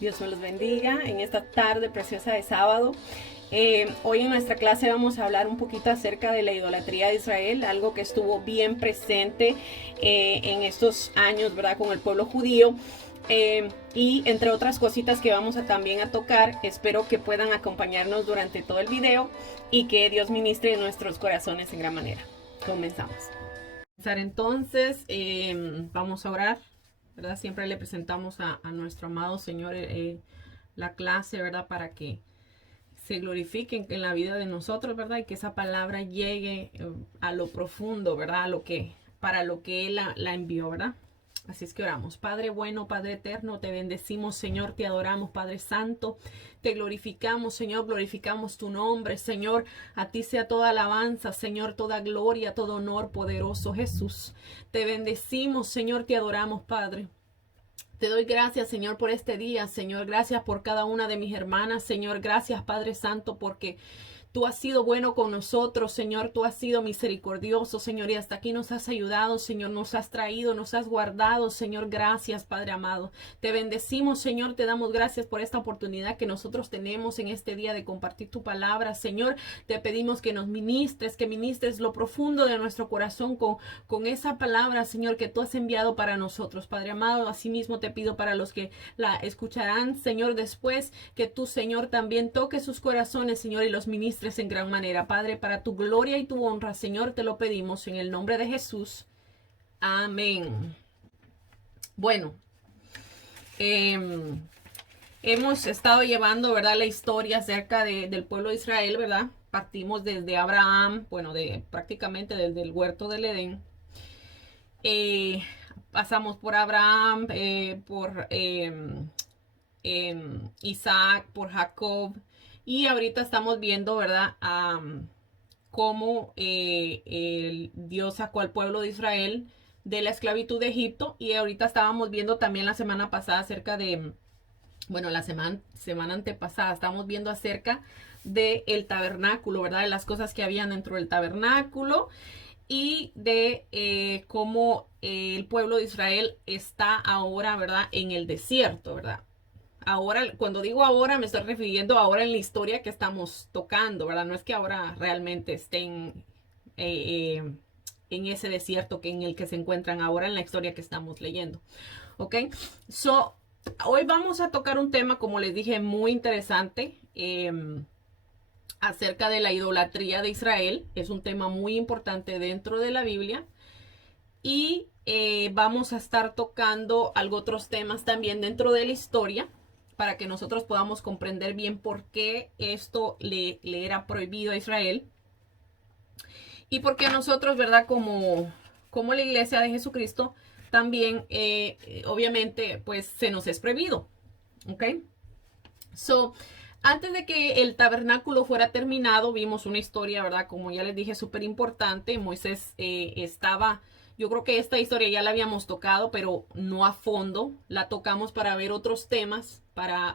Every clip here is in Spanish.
Dios me los bendiga en esta tarde preciosa de sábado. Hoy en nuestra clase vamos a hablar un poquito acerca de la idolatría de Israel, algo que estuvo bien presente en estos años, ¿verdad? Con el pueblo judío. Y entre otras cositas que vamos a también a tocar, espero que puedan acompañarnos durante todo el video y que Dios ministre en nuestros corazones en gran manera. Comenzamos. Entonces, vamos a orar, ¿verdad? Siempre le presentamos a nuestro amado Señor la clase, ¿verdad? Para que se glorifique en la vida de nosotros, ¿verdad? Y que esa palabra llegue a lo profundo, ¿verdad? Para lo que Él la envió, ¿verdad? Así es que oramos. Padre bueno, Padre eterno, te bendecimos, Señor, te adoramos, Padre santo, te glorificamos, Señor, glorificamos tu nombre, Señor, a ti sea toda alabanza, Señor, toda gloria, todo honor, poderoso Jesús. Te bendecimos, Señor, te adoramos, Padre. Te doy gracias, Señor, por este día, Señor. Gracias por cada una de mis hermanas, Señor. Gracias, Padre Santo, porque tú has sido bueno con nosotros, Señor. Tú has sido misericordioso, Señor. Y hasta aquí nos has ayudado, Señor. Nos has traído, nos has guardado, Señor. Gracias, Padre amado. Te bendecimos, Señor. Te damos gracias por esta oportunidad que nosotros tenemos en este día de compartir tu palabra, Señor. Te pedimos que nos ministres, que ministres lo profundo de nuestro corazón con esa palabra, Señor, que tú has enviado para nosotros, Padre amado. Asimismo te pido para los que la escucharán, Señor, después, que tú, Señor, también toques sus corazones, Señor, y los ministres en gran manera, Padre, para tu gloria y tu honra, Señor, te lo pedimos en el nombre de Jesús. Amén. Bueno, hemos estado llevando, ¿verdad?, la historia acerca del pueblo de Israel, ¿verdad? Partimos desde Abraham, bueno, prácticamente desde el huerto del Edén. Pasamos por Abraham, por Isaac, por Jacob, y ahorita estamos viendo, ¿verdad?, cómo el Dios sacó al pueblo de Israel de la esclavitud de Egipto, y ahorita estábamos viendo también la semana pasada acerca de, bueno, la semana antepasada, estábamos viendo acerca del tabernáculo, ¿verdad?, de las cosas que habían dentro del tabernáculo, y de cómo el pueblo de Israel está ahora, ¿verdad?, en el desierto, ¿verdad? Ahora, cuando digo ahora, me estoy refiriendo ahora en la historia que estamos tocando, ¿verdad? No es que ahora realmente estén en ese desierto en el que se encuentran ahora en la historia que estamos leyendo, ¿ok? So, hoy vamos a tocar un tema, como les dije, muy interesante, acerca de la idolatría de Israel. Es un tema muy importante dentro de la Biblia. Y vamos a estar tocando algo otros temas también dentro de la historia para que nosotros podamos comprender bien por qué esto le era prohibido a Israel y por qué nosotros, ¿verdad? Como la iglesia de Jesucristo, también obviamente pues se nos es prohibido, ¿ok? So, antes de que el tabernáculo fuera terminado, vimos una historia, ¿verdad? Como ya les dije, súper importante. Moisés estaba, yo creo que esta historia ya la habíamos tocado, pero no a fondo. La tocamos para ver otros temas, para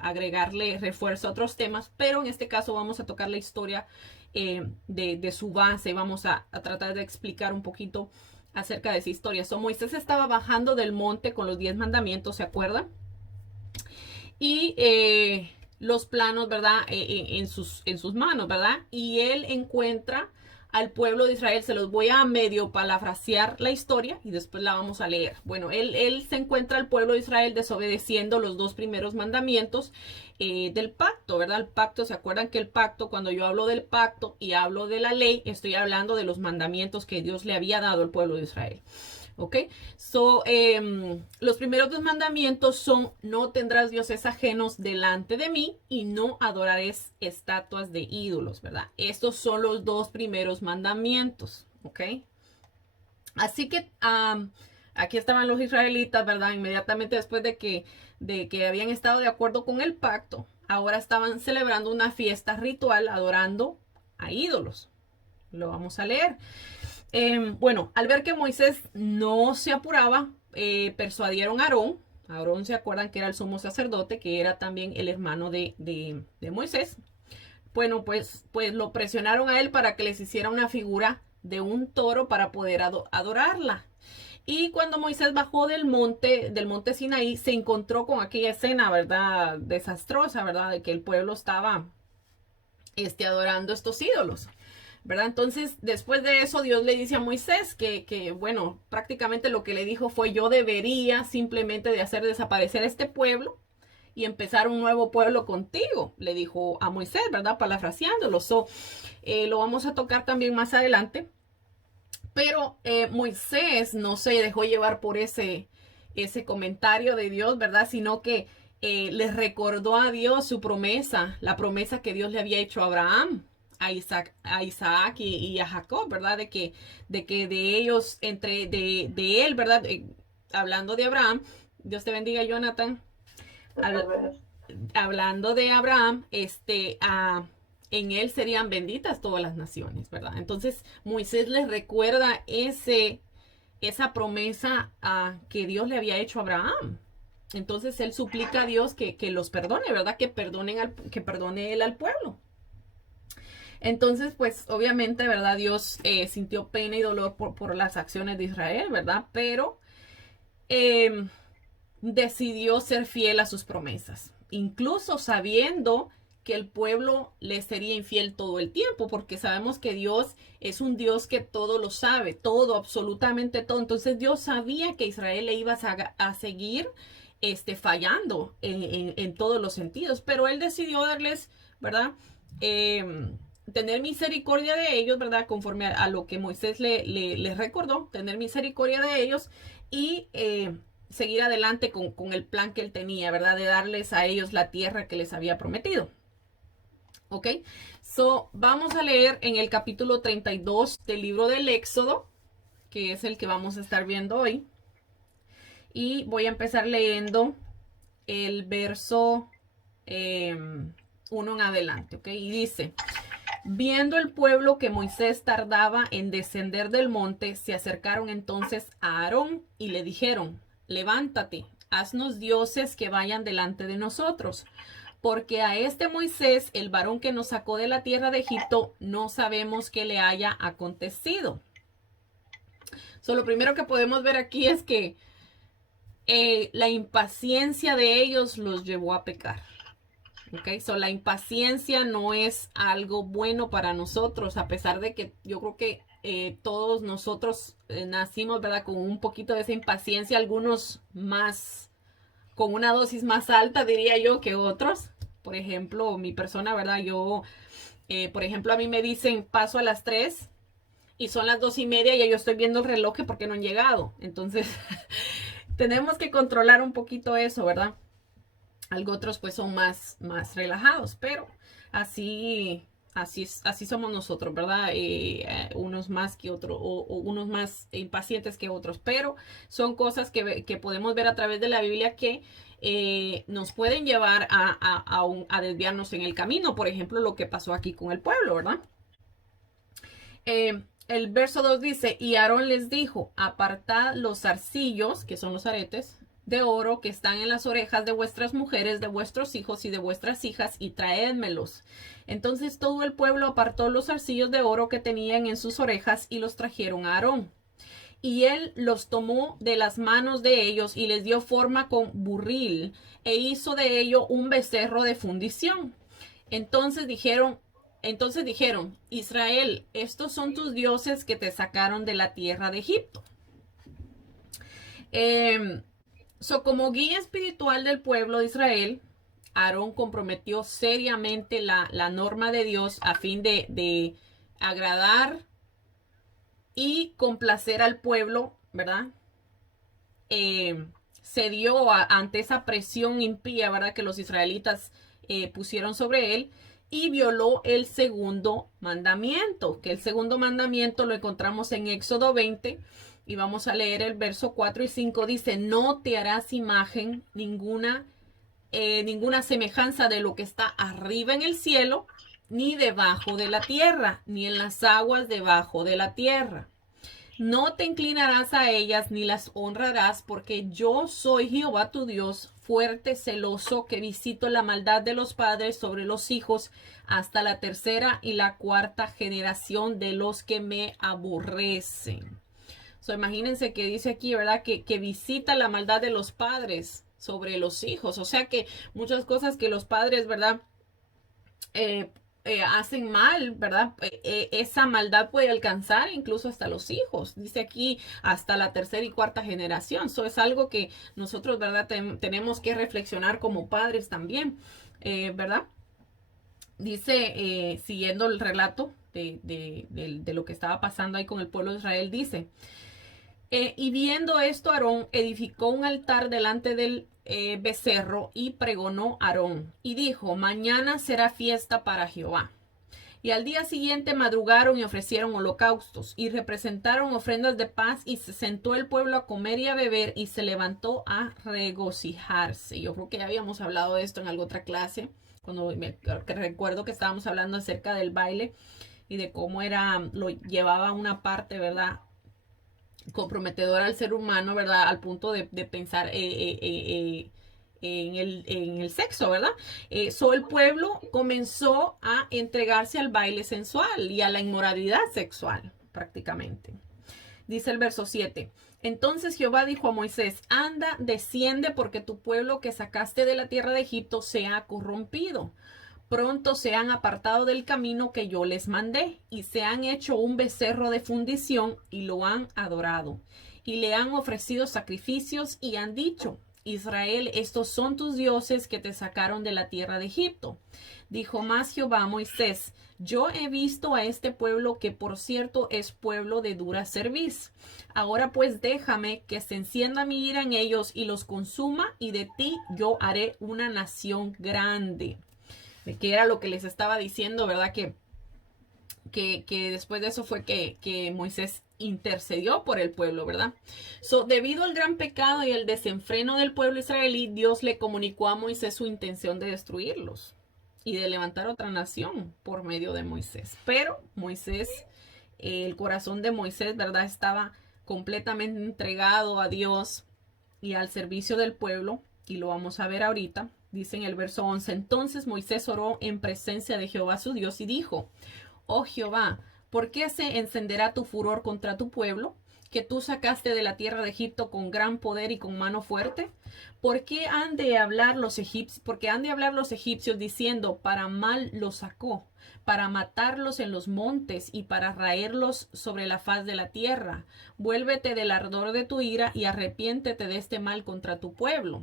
agregarle refuerzo a otros temas, pero en este caso vamos a tocar la historia de su base. Vamos a tratar de explicar un poquito acerca de esa historia. So, Moisés estaba bajando del monte con los 10 mandamientos, ¿se acuerdan? Y los planos, ¿verdad? En sus manos, ¿verdad? Y él encuentra al pueblo de Israel. Se los voy a medio parafrasear la historia y después la vamos a leer. Bueno, él se encuentra al pueblo de Israel desobedeciendo los 2 primeros mandamientos del pacto, ¿verdad? El pacto, ¿se acuerdan que el pacto, cuando yo hablo del pacto y hablo de la ley, estoy hablando de los mandamientos que Dios le había dado al pueblo de Israel? ¿Ok? So, los primeros 2 mandamientos son: no tendrás dioses ajenos delante de mí y no adorarás estatuas de ídolos, ¿verdad? Estos son los 2 primeros mandamientos, ¿ok? Así que aquí estaban los israelitas, ¿verdad? Inmediatamente después de que habían estado de acuerdo con el pacto, ahora estaban celebrando una fiesta ritual adorando a ídolos. Lo vamos a leer. Bueno, al ver que Moisés no se apuraba, persuadieron a Aarón. Aarón, se acuerdan que era el sumo sacerdote, que era también el hermano de Moisés. Bueno, pues lo presionaron a él para que les hiciera una figura de un toro para poder adorarla. Y cuando Moisés bajó del monte Sinaí, se encontró con aquella escena, ¿verdad? Desastrosa, ¿verdad? De que el pueblo estaba adorando estos ídolos, ¿verdad? Entonces, después de eso, Dios le dice a Moisés bueno, prácticamente lo que le dijo fue: yo debería simplemente de hacer desaparecer este pueblo y empezar un nuevo pueblo contigo, le dijo a Moisés, ¿verdad? Parafraseándolo. Lo vamos a tocar también más adelante. Pero Moisés no se dejó llevar por ese comentario de Dios, ¿verdad? Sino que les recordó a Dios su promesa, la promesa que Dios le había hecho a Abraham, a Isaac y a Jacob, ¿verdad? De que de ellos, de él, ¿verdad? Hablando de Abraham, Dios te bendiga, Jonathan. Hablando de Abraham, en él serían benditas todas las naciones, ¿verdad? Entonces Moisés les recuerda esa promesa que Dios le había hecho a Abraham. Entonces él suplica a Dios que los perdone, ¿verdad? Que perdone él al pueblo. Entonces, pues obviamente, ¿verdad? Dios sintió pena y dolor por las acciones de Israel, ¿verdad? Pero decidió ser fiel a sus promesas, incluso sabiendo que el pueblo le sería infiel todo el tiempo, porque sabemos que Dios es un Dios que todo lo sabe, todo, absolutamente todo. Entonces Dios sabía que Israel le iba a seguir fallando en todos los sentidos, pero él decidió darles, ¿verdad? Tener misericordia de ellos, ¿verdad? Conforme a lo que Moisés les recordó, tener misericordia de ellos y seguir adelante con el plan que él tenía, ¿verdad? De darles a ellos la tierra que les había prometido. ¿Ok? Vamos a leer en el capítulo 32 del libro del Éxodo, que es el que vamos a estar viendo hoy. Y voy a empezar leyendo el verso 1 en adelante, ¿ok? Y dice: viendo el pueblo que Moisés tardaba en descender del monte, se acercaron entonces a Aarón y le dijeron: levántate, haznos dioses que vayan delante de nosotros, porque a este Moisés, el varón que nos sacó de la tierra de Egipto, no sabemos qué le haya acontecido. Lo primero que podemos ver aquí es que la impaciencia de ellos los llevó a pecar. Okay, la impaciencia no es algo bueno para nosotros, a pesar de que yo creo que todos nosotros nacimos, ¿verdad? Con un poquito de esa impaciencia, algunos más, con una dosis más alta, diría yo, que otros. Por ejemplo, mi persona, ¿verdad? Por ejemplo, a mí me dicen paso a las 3 y son las 2:30 y yo estoy viendo el reloj porque no han llegado. Entonces, tenemos que controlar un poquito eso, ¿verdad? Algo otros pues son más relajados, pero así somos nosotros, ¿verdad? Unos más que otros, o unos más impacientes que otros, pero son cosas que podemos ver a través de la Biblia que nos pueden llevar a desviarnos en el camino. Por ejemplo, lo que pasó aquí con el pueblo, ¿verdad? El verso 2 dice: y Aarón les dijo: apartad los zarcillos, que son los aretes de oro que están en las orejas de vuestras mujeres, de vuestros hijos y de vuestras hijas, y traédmelos. Entonces todo el pueblo apartó los zarcillos de oro que tenían en sus orejas y los trajeron a Aarón. Y él los tomó de las manos de ellos y les dio forma con burril e hizo de ello un becerro de fundición. Entonces dijeron: Israel, estos son tus dioses que te sacaron de la tierra de Egipto. Como guía espiritual del pueblo de Israel, Aarón comprometió seriamente la norma de Dios a fin de agradar y complacer al pueblo, ¿verdad? Cedió ante esa presión impía, ¿verdad? Que los israelitas pusieron sobre él, y violó el segundo mandamiento, que el segundo mandamiento lo encontramos en Éxodo 20, y vamos a leer el verso 4 y 5. Dice: no te harás imagen ninguna semejanza de lo que está arriba en el cielo, ni debajo de la tierra, ni en las aguas debajo de la tierra. No te inclinarás a ellas ni las honrarás, porque yo soy Jehová tu Dios, fuerte, celoso, que visito la maldad de los padres sobre los hijos hasta la tercera y la cuarta generación de los que me aborrecen. Imagínense que dice aquí, ¿verdad? Que visita la maldad de los padres sobre los hijos. O sea que muchas cosas que los padres, ¿verdad? Eh, hacen mal, ¿verdad? Esa maldad puede alcanzar incluso hasta los hijos. Dice aquí hasta la tercera y cuarta generación. Eso es algo que nosotros, ¿verdad? Tenemos que reflexionar como padres también, ¿verdad? Dice, siguiendo el relato de lo que estaba pasando ahí con el pueblo de Israel, dice, y viendo esto, Aarón edificó un altar delante del becerro y pregonó Aarón y dijo, mañana será fiesta para Jehová. Y al día siguiente madrugaron y ofrecieron holocaustos y representaron ofrendas de paz y se sentó el pueblo a comer y a beber y se levantó a regocijarse. Yo creo que ya habíamos hablado de esto en alguna otra clase, cuando recuerdo que estábamos hablando acerca del baile y de cómo lo llevaba una parte, ¿verdad? Comprometedora al ser humano, ¿verdad? Al punto de pensar en el sexo, ¿verdad? El pueblo comenzó a entregarse al baile sensual y a la inmoralidad sexual, prácticamente. Dice el verso 7. Entonces Jehová dijo a Moisés, anda, desciende, porque tu pueblo que sacaste de la tierra de Egipto se ha corrompido. Pronto se han apartado del camino que yo les mandé, y se han hecho un becerro de fundición, y lo han adorado. Y le han ofrecido sacrificios, y han dicho, Israel, estos son tus dioses que te sacaron de la tierra de Egipto. Dijo más Jehová a Moisés, yo he visto a este pueblo que por cierto es pueblo de dura cerviz. Ahora pues déjame que se encienda mi ira en ellos y los consuma, y de ti yo haré una nación grande. Que era lo que les estaba diciendo, ¿verdad? Que después de eso fue que Moisés intercedió por el pueblo, ¿verdad? Debido al gran pecado y el desenfreno del pueblo israelí, Dios le comunicó a Moisés su intención de destruirlos y de levantar otra nación por medio de Moisés. Pero Moisés, el corazón de Moisés, ¿verdad? Estaba completamente entregado a Dios y al servicio del pueblo, y lo vamos a ver ahorita. Dice en el verso 11, entonces Moisés oró en presencia de Jehová su Dios y dijo, oh Jehová, ¿por qué se encenderá tu furor contra tu pueblo, que tú sacaste de la tierra de Egipto con gran poder y con mano fuerte? ¿Por qué han de hablar los egipcios? Porque han de hablar los egipcios diciendo, para mal los sacó, para matarlos en los montes y para raerlos sobre la faz de la tierra. Vuélvete del ardor de tu ira y arrepiéntete de este mal contra tu pueblo.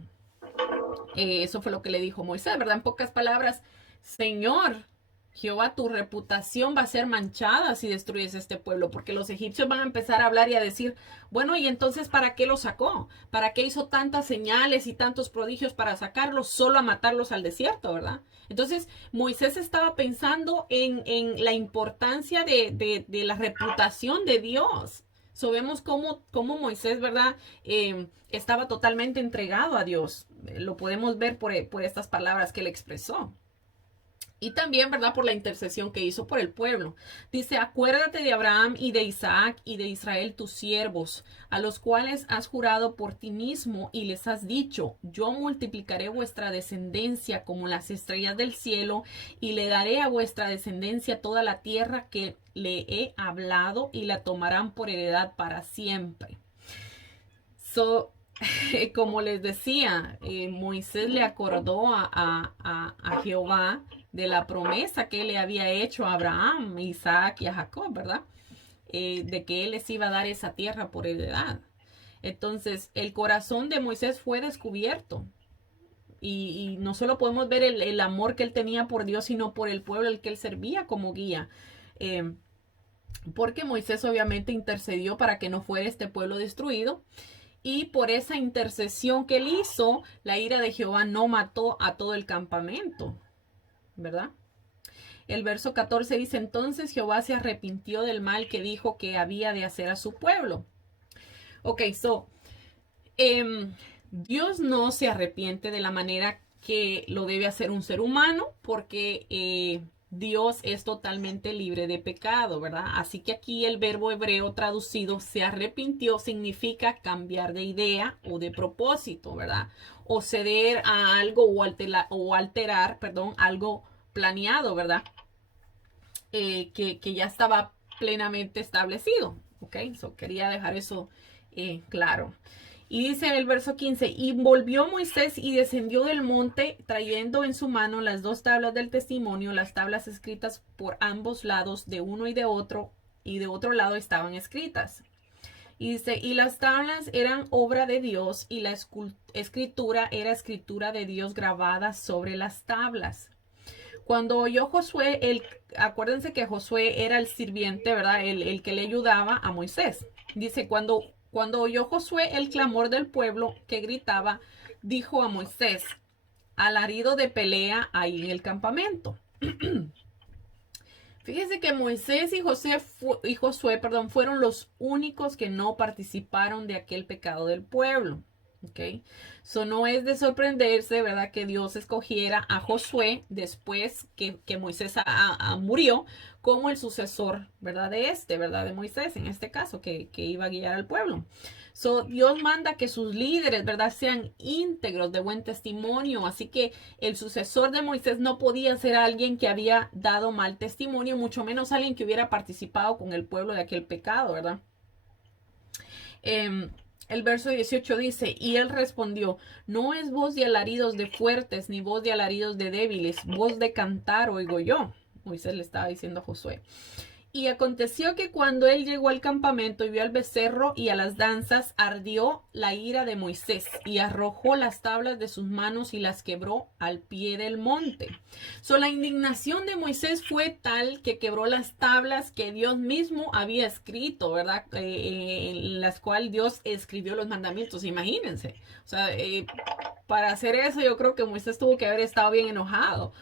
Eso fue lo que le dijo Moisés, ¿verdad? En pocas palabras, Señor, Jehová, tu reputación va a ser manchada si destruyes este pueblo, porque los egipcios van a empezar a hablar y a decir, bueno, y entonces, ¿para qué lo sacó? ¿Para qué hizo tantas señales y tantos prodigios para sacarlos? Solo a matarlos al desierto, ¿verdad? Entonces, Moisés estaba pensando en la importancia de la reputación de Dios. Vemos cómo Moisés, ¿verdad? Estaba totalmente entregado a Dios. Lo podemos ver por estas palabras que él expresó. Y también, ¿verdad? Por la intercesión que hizo por el pueblo. Dice, acuérdate de Abraham y de Isaac y de Israel tus siervos, a los cuales has jurado por ti mismo y les has dicho, yo multiplicaré vuestra descendencia como las estrellas del cielo y le daré a vuestra descendencia toda la tierra que le he hablado y la tomarán por heredad para siempre. Como les decía, Moisés le acordó a Jehová de la promesa que él le había hecho a Abraham, Isaac y a Jacob, ¿verdad? De que él les iba a dar esa tierra por heredad. Entonces, el corazón de Moisés fue descubierto. Y no solo podemos ver el amor que él tenía por Dios, sino por el pueblo al que él servía como guía. Porque Moisés obviamente intercedió para que no fuera este pueblo destruido. Y por esa intercesión que él hizo, la ira de Jehová no mató a todo el campamento, ¿verdad? El verso 14 dice, entonces Jehová se arrepintió del mal que dijo que había de hacer a su pueblo. Ok, Dios no se arrepiente de la manera que lo debe hacer un ser humano, porque Dios es totalmente libre de pecado, ¿verdad? Así que aquí el verbo hebreo traducido se arrepintió significa cambiar de idea o de propósito, ¿verdad? O ceder a algo o alterar, algo planeado, ¿verdad? Que ya estaba plenamente establecido. ¿Ok? So, quería dejar eso claro. Y dice el verso 15, y volvió Moisés y descendió del monte trayendo en su mano las dos tablas del testimonio, las tablas escritas por ambos lados, de uno y de otro lado estaban escritas. Y dice, y las tablas eran obra de Dios y la escritura era escritura de Dios grabada sobre las tablas. Cuando oyó Josué, acuérdense que Josué era el sirviente, ¿verdad? El que le ayudaba a Moisés. Dice, cuando oyó Josué el clamor del pueblo que gritaba, dijo a Moisés, alarido de pelea ahí en el campamento. Fíjese que Moisés y Josué, fueron los únicos que no participaron de aquel pecado del pueblo. ¿Ok? So no es de sorprenderse, ¿verdad? Que Dios escogiera a Josué después que Moisés murió como el sucesor, ¿verdad? ¿Verdad? De Moisés, en este caso, que iba a guiar al pueblo. So, Dios manda que sus líderes, ¿verdad? Sean íntegros, de buen testimonio. Así que el sucesor de Moisés no podía ser alguien que había dado mal testimonio, mucho menos alguien que hubiera participado con el pueblo de aquel pecado, ¿verdad? El verso 18 dice, y él respondió, no es voz de alaridos de fuertes, ni voz de alaridos de débiles, voz de cantar oigo yo. Moisés le estaba diciendo a Josué. Y aconteció que cuando él llegó al campamento y vio al becerro y a las danzas, ardió la ira de Moisés y arrojó las tablas de sus manos y las quebró al pie del monte. So, la indignación de Moisés fue tal que quebró las tablas que Dios mismo había escrito, ¿verdad? En las cuales Dios escribió los mandamientos, imagínense. O sea, para hacer eso yo creo que Moisés tuvo que haber estado bien enojado.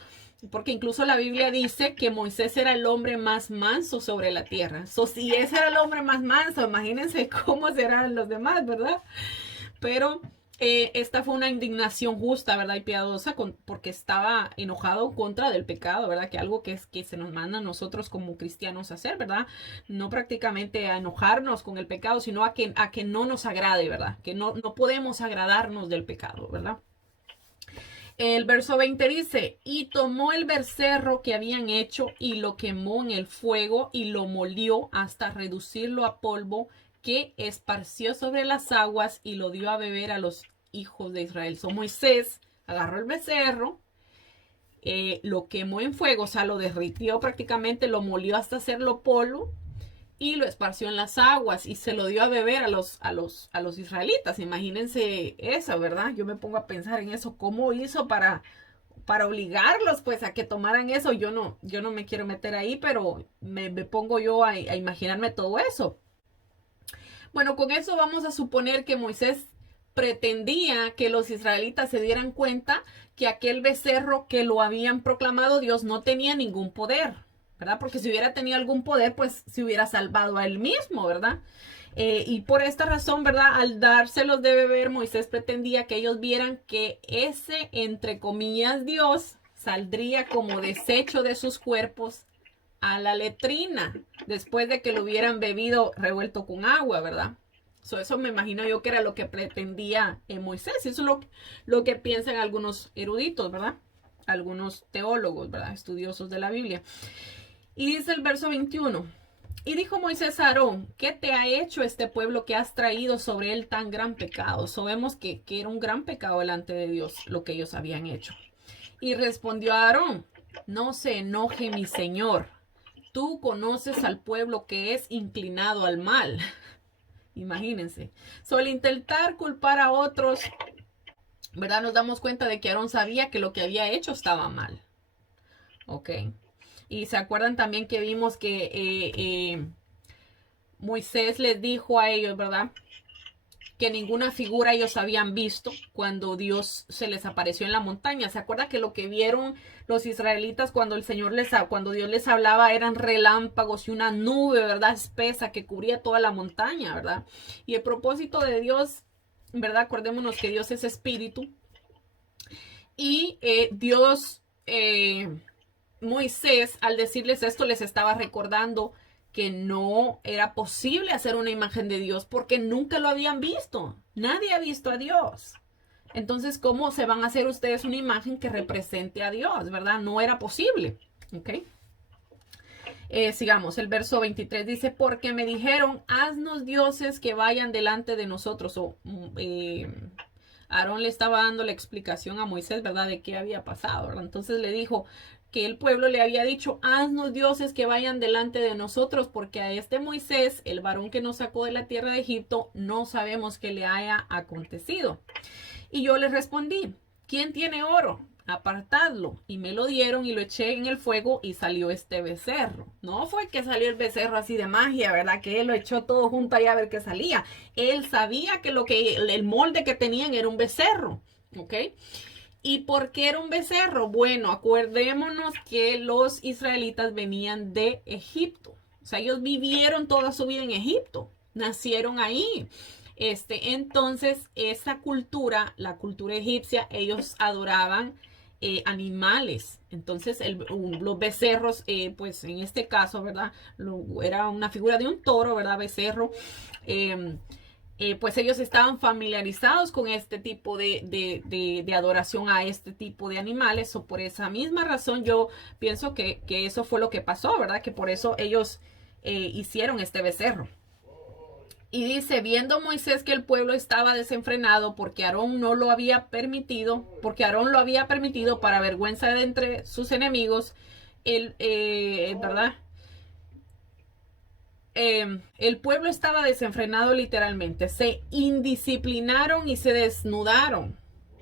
Porque incluso la Biblia dice que Moisés era el hombre más manso sobre la tierra. So, si ese era el hombre más manso, imagínense cómo serán los demás, ¿verdad? Pero esta fue una indignación justa, ¿verdad? Y piadosa, porque estaba enojado contra del pecado, ¿verdad? Que algo que se nos manda a nosotros como cristianos a hacer, ¿verdad? No prácticamente a enojarnos con el pecado, sino a que no nos agrade, ¿verdad? Que no podemos agradarnos del pecado, ¿verdad? El verso 20 dice, y tomó el becerro que habían hecho y lo quemó en el fuego y lo molió hasta reducirlo a polvo, que esparció sobre las aguas y lo dio a beber a los hijos de Israel. So Moisés agarró el becerro, lo quemó en fuego, o sea, lo derritió prácticamente, lo molió hasta hacerlo polvo y lo esparció en las aguas y se lo dio a beber a los israelitas. Imagínense eso, ¿verdad? Yo me pongo a pensar en eso, cómo hizo para obligarlos pues a que tomaran eso. Yo no me quiero meter ahí, pero me pongo yo a imaginarme todo eso. Bueno, con eso vamos a suponer que Moisés pretendía que los israelitas se dieran cuenta que aquel becerro que lo habían proclamado Dios no tenía ningún poder, ¿verdad? Porque si hubiera tenido algún poder, pues se hubiera salvado a él mismo, ¿verdad? Y por esta razón, ¿verdad? Al dárselos de beber, Moisés pretendía que ellos vieran que ese, entre comillas, Dios saldría como desecho de sus cuerpos a la letrina, después de que lo hubieran bebido revuelto con agua, ¿verdad? Eso me imagino yo que era lo que pretendía Moisés. Eso es lo que piensan algunos eruditos, ¿verdad? Algunos teólogos, ¿verdad? Estudiosos de la Biblia. Y dice el verso 21. Y dijo Moisés a Aarón, ¿qué te ha hecho este pueblo que has traído sobre él tan gran pecado? Sabemos que era un gran pecado delante de Dios lo que ellos habían hecho. Y respondió a Aarón, no se enoje mi señor. Tú conoces al pueblo que es inclinado al mal. Imagínense. Al intentar culpar a otros, ¿verdad? Nos damos cuenta de que Aarón sabía que lo que había hecho estaba mal. Ok. Y se acuerdan también que vimos que Moisés les dijo a ellos, ¿verdad? Que ninguna figura ellos habían visto cuando Dios se les apareció en la montaña. ¿Se acuerda que lo que vieron los israelitas cuando cuando Dios les hablaba eran relámpagos y una nube, ¿verdad? Espesa que cubría toda la montaña, ¿verdad? Y el propósito de Dios, ¿verdad? Acordémonos que Dios es espíritu. Y Moisés, al decirles esto, les estaba recordando que no era posible hacer una imagen de Dios porque nunca lo habían visto. Nadie ha visto a Dios. Entonces, ¿cómo se van a hacer ustedes una imagen que represente a Dios, verdad? No era posible. ¿Ok? Sigamos, el verso 23 dice, porque me dijeron, haznos dioses que vayan delante de nosotros. Aarón le estaba dando la explicación a Moisés, ¿verdad? De qué había pasado, ¿verdad? Entonces le dijo que el pueblo le había dicho, haznos dioses que vayan delante de nosotros, porque a este Moisés, el varón que nos sacó de la tierra de Egipto, no sabemos qué le haya acontecido. Y yo le respondí, ¿quién tiene oro? Apartadlo. Y me lo dieron y lo eché en el fuego y salió este becerro. No fue que salió el becerro así de magia, ¿verdad? Que él lo echó todo junto ahí a ver qué salía. Él sabía que el molde que tenían era un becerro, ¿ok? ¿Y por qué era un becerro? Bueno, acordémonos que los israelitas venían de Egipto. O sea, ellos vivieron toda su vida en Egipto. Nacieron ahí. Entonces, esa cultura, la cultura egipcia, ellos adoraban animales. Entonces, los becerros, pues en este caso, ¿verdad? Era una figura de un toro, ¿verdad? Becerro. Pues ellos estaban familiarizados con este tipo de adoración a este tipo de animales, o por esa misma razón yo pienso que eso fue lo que pasó, ¿verdad? Que por eso ellos hicieron este becerro. Y dice, viendo Moisés que el pueblo estaba desenfrenado porque Aarón no lo había permitido, porque Aarón lo había permitido para vergüenza de entre sus enemigos, ¿verdad? El pueblo estaba desenfrenado literalmente, se indisciplinaron y se desnudaron,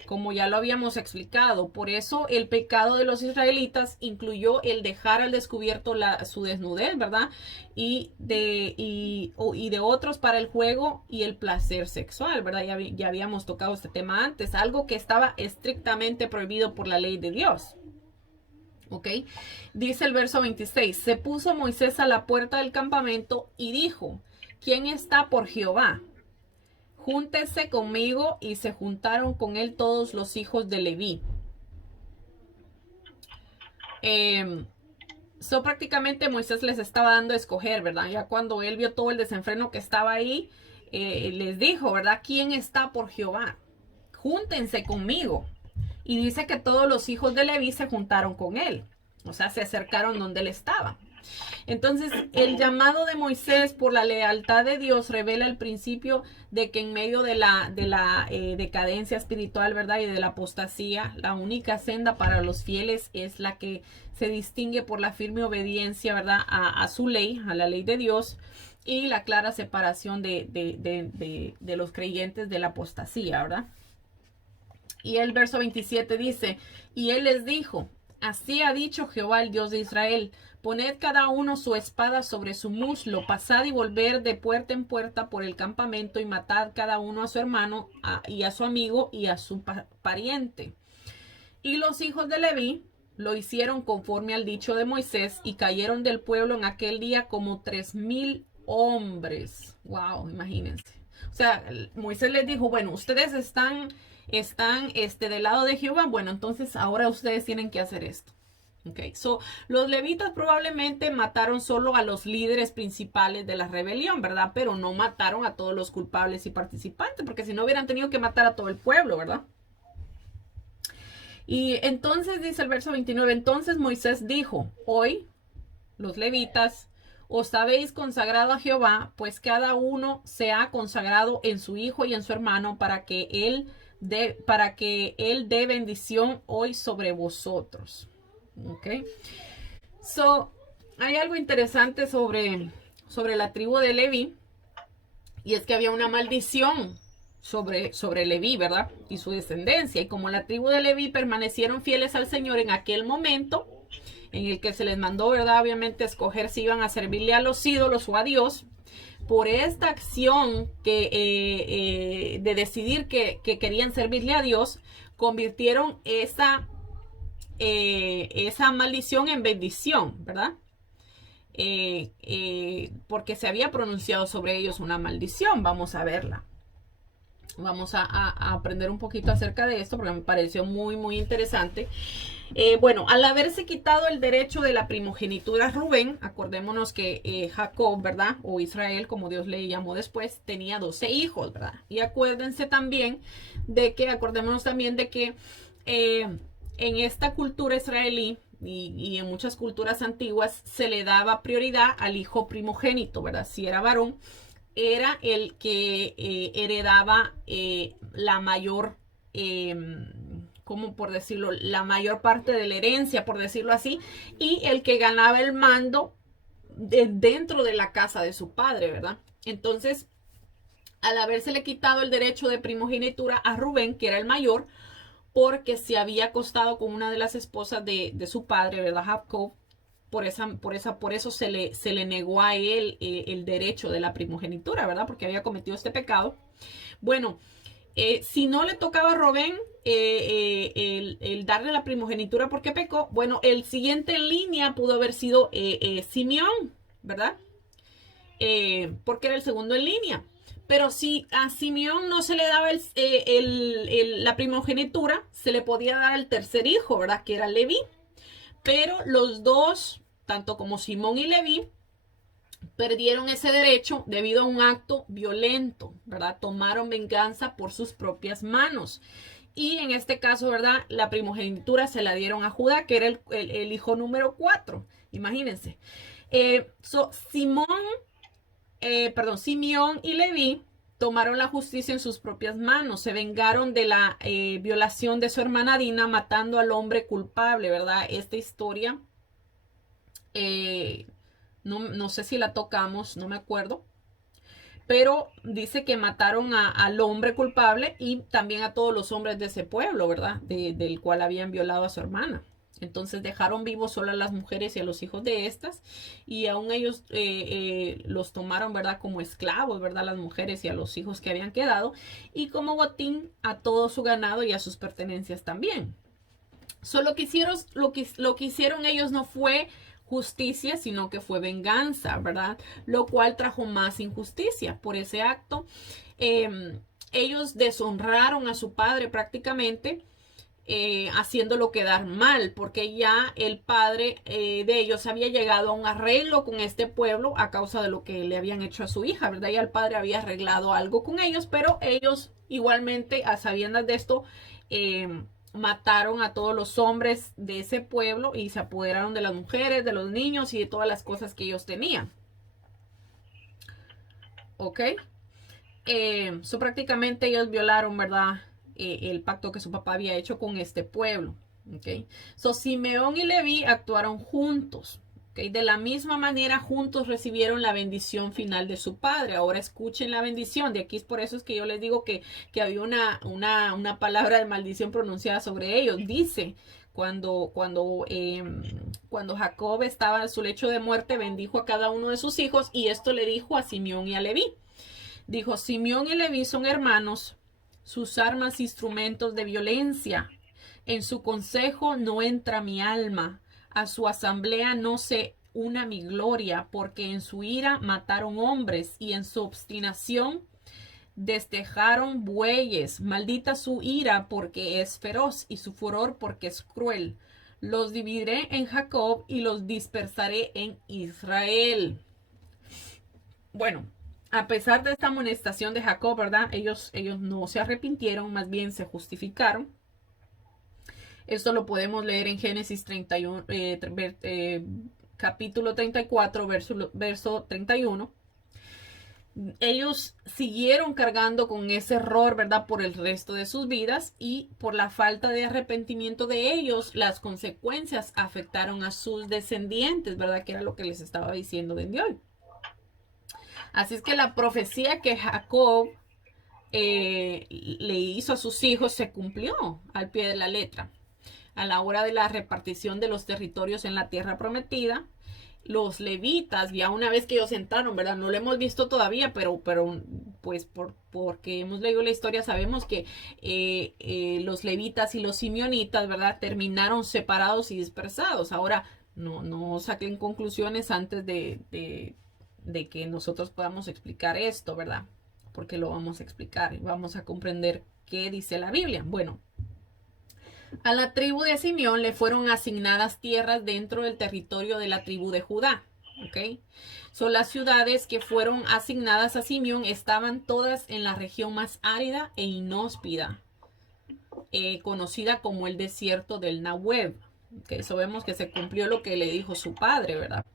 como ya lo habíamos explicado. Por eso el pecado de los israelitas incluyó el dejar al descubierto su desnudez, ¿verdad? Y de otros para el juego y el placer sexual, ¿verdad? Ya habíamos tocado este tema antes, algo que estaba estrictamente prohibido por la ley de Dios. ¿Ok? Dice el verso 26, se puso Moisés a la puerta del campamento y dijo, ¿quién está por Jehová? Júntese conmigo, y se juntaron con él todos los hijos de Leví. Prácticamente Moisés les estaba dando a escoger, ¿verdad? Ya cuando él vio todo el desenfreno que estaba ahí, les dijo, ¿verdad? ¿Quién está por Jehová? Júntense conmigo. Y dice que todos los hijos de Leví se juntaron con él. O sea, se acercaron donde él estaba. Entonces, el llamado de Moisés por la lealtad de Dios revela el principio de que en medio de la decadencia espiritual, ¿verdad? Y de la apostasía, la única senda para los fieles es la que se distingue por la firme obediencia, ¿verdad? A su ley, a la ley de Dios, y la clara separación de los creyentes de la apostasía, ¿verdad? Y el verso 27 dice, y él les dijo, así ha dicho Jehová, el Dios de Israel, poned cada uno su espada sobre su muslo, pasad y volver de puerta en puerta por el campamento y matad cada uno a su hermano y a su amigo y a su pariente. Y los hijos de Leví lo hicieron conforme al dicho de Moisés y cayeron del pueblo en aquel día como 3,000 hombres. Wow, imagínense. O sea, Moisés les dijo, bueno, ustedes están del lado de Jehová, bueno, entonces ahora ustedes tienen que hacer esto. Okay. Los levitas probablemente mataron solo a los líderes principales de la rebelión, ¿verdad? Pero no mataron a todos los culpables y participantes, porque si no hubieran tenido que matar a todo el pueblo, ¿verdad? Y entonces dice el verso 29, entonces Moisés dijo, hoy los levitas os habéis consagrado a Jehová, pues cada uno se ha consagrado en su hijo y en su hermano para que él dé bendición hoy sobre vosotros. Ok. Hay algo interesante sobre la tribu de Leví, y es que había una maldición sobre Leví, ¿verdad? Y su descendencia. Y como la tribu de Leví permanecieron fieles al Señor en aquel momento, en el que se les mandó, ¿verdad? Obviamente escoger si iban a servirle a los ídolos o a Dios. Por esta acción de decidir que querían servirle a Dios, convirtieron esa maldición en bendición, ¿verdad? Porque se había pronunciado sobre ellos una maldición. Vamos a verla. Vamos a aprender un poquito acerca de esto porque me pareció muy, muy interesante. Bueno, al haberse quitado el derecho de la primogenitura a Rubén, acordémonos que Jacob, ¿verdad? O Israel, como Dios le llamó después, tenía 12 hijos, ¿verdad? Y acordémonos también de que en esta cultura israelí y en muchas culturas antiguas se le daba prioridad al hijo primogénito, ¿verdad? Si era varón, era el que heredaba la mayor, eh, como por decirlo, la mayor parte de la herencia, por decirlo así, y el que ganaba el mando dentro de la casa de su padre, ¿verdad? Entonces, al habérsele quitado el derecho de primogenitura a Rubén, que era el mayor, porque se había acostado con una de las esposas de su padre, ¿verdad? Jacob. Por eso se le negó a él el derecho de la primogenitura, ¿verdad? Porque había cometido este pecado. Bueno, si no le tocaba a Rubén el darle la primogenitura porque pecó, bueno, el siguiente en línea pudo haber sido Simeón, ¿verdad? Porque era el segundo en línea. Pero si a Simeón no se le daba la primogenitura, se le podía dar al tercer hijo, ¿verdad? Que era Leví. Pero los dos, tanto como Simón y Leví, perdieron ese derecho debido a un acto violento, ¿verdad? Tomaron venganza por sus propias manos. Y en este caso, ¿verdad? La primogenitura se la dieron a Judá, que era el hijo número 4. Imagínense. Simón Simeón y Leví tomaron la justicia en sus propias manos, se vengaron de la violación de su hermana Dina, matando al hombre culpable, ¿verdad? Esta historia, eh, no sé si la tocamos, no me acuerdo, pero dice que mataron al hombre culpable y también a todos los hombres de ese pueblo, ¿verdad? Del cual habían violado a su hermana. Entonces dejaron vivos solo a las mujeres y a los hijos de estas, y aún ellos los tomaron, ¿verdad? Como esclavos, ¿verdad? Las mujeres y a los hijos que habían quedado, y como botín a todo su ganado y a sus pertenencias también. Solo que hicieron, lo que hicieron ellos no fue justicia, sino que fue venganza, ¿verdad? Lo cual trajo más injusticia. Por ese acto, ellos deshonraron a su padre prácticamente, haciéndolo quedar mal, porque ya el padre de ellos había llegado a un arreglo con este pueblo a causa de lo que le habían hecho a su hija, ¿verdad? Ya el padre había arreglado algo con ellos, pero ellos igualmente, a sabiendas de esto, mataron a todos los hombres de ese pueblo y se apoderaron de las mujeres, de los niños y de todas las cosas que ellos tenían. ¿Ok? Prácticamente ellos violaron, ¿verdad? El pacto que su papá había hecho con este pueblo. ¿Ok? Simeón y Leví actuaron juntos. ¿Ok? De la misma manera, juntos recibieron la bendición final de su padre. Ahora escuchen la bendición. De aquí es por eso es que yo les digo que había una palabra de maldición pronunciada sobre ellos. Dice, cuando Jacob estaba en su lecho de muerte, bendijo a cada uno de sus hijos, y esto le dijo a Simeón y a Leví. Dijo, Simeón y Leví son hermanos, sus armas instrumentos de violencia. En su consejo no entra mi alma, a su asamblea no se una mi gloria, porque en su ira mataron hombres y en su obstinación destejaron bueyes. Maldita su ira porque es feroz y su furor porque es cruel. Los dividiré en Jacob y los dispersaré en Israel. Bueno, a pesar de esta amonestación de Jacob, ¿verdad? Ellos no se arrepintieron, más bien se justificaron. Esto lo podemos leer en Génesis 31, capítulo 34, verso 31. Ellos siguieron cargando con ese error, ¿verdad? Por el resto de sus vidas, y por la falta de arrepentimiento de ellos, las consecuencias afectaron a sus descendientes, ¿verdad? Que era lo que les estaba diciendo desde hoy. Así es que la profecía que Jacob le hizo a sus hijos se cumplió al pie de la letra. A la hora de la repartición de los territorios en la tierra prometida, los levitas, ya una vez que ellos entraron, ¿verdad? No lo hemos visto todavía, pero pues porque hemos leído la historia, sabemos que los levitas y los simeonitas, ¿verdad? Terminaron separados y dispersados. Ahora, no saquen conclusiones antes de que nosotros podamos explicar esto, ¿verdad? Porque lo vamos a explicar y vamos a comprender qué dice la Biblia. Bueno, a la tribu de Simeón le fueron asignadas tierras dentro del territorio de la tribu de Judá. ¿Ok? Son las ciudades que fueron asignadas a Simeón, estaban todas en la región más árida e inhóspida. conocida como el desierto del Nahueb. Que eso vemos que se cumplió lo que le dijo su padre, ¿verdad?